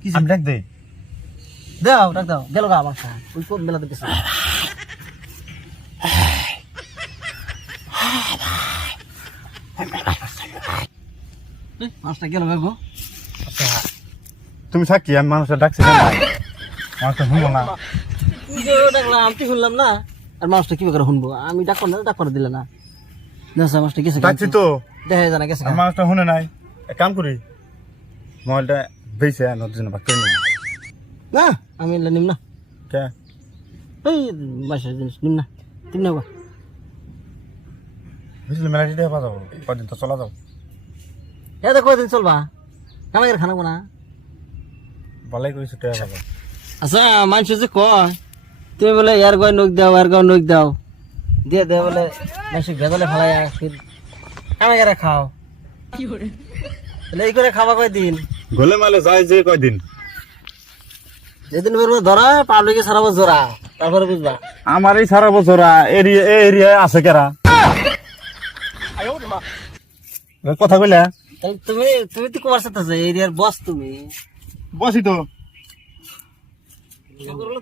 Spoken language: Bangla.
কি আমি ডাক দেই দাও ডাক দাও গেল গা আমার ওই কোন মেলাতে গেছে মাছটা গেল গো তুমি থাকি আমি মানুষের ডাকছি না মানুষটা শুনবো না ডাকলাম তুই শুনলাম না আর মানুষটা কি করে শুনবো আমি ডাক্তার না ডাক্তার দিলে না দেখো মাছটা গেছে ডাকছি তো দেখা জানা গেছে আর মানুষটা শুনে নাই এক কাম করি মোবাইলটা বেঁচে নতুন জন্য বাকি নেই না আমি নিম না কে এই মাছের জিনিস নিম না তুমি নেবা বুঝলি মেলা দিয়ে পাওয়া যাবো কদিন তো চলা যাও এ তো কয়দিন চলবা কামাইয়ের খানা না ভালোই করেছো টেয়া পাবো আচ্ছা মানুষ যে কয় তুমি বলে ইয়ার গয় নখ দাও আর গয় নখ দাও দিয়ে দে বলে মানুষ ভেজালে ফেলাই ফির কামাইয়ারা খাও এই করে খাওয়া কয়দিন গলে মালে যায় যে কয়দিন যেদিন বলবো ধরা পাবলিকে সারাবো জোড়া তারপরে বুঝবা আমার এই সারা বছর এরিয়ায় আছে কেরা কথা কইলে তাহলে তুমি তো কুমার সাথে এরিয়ার বস তুমি বসি তো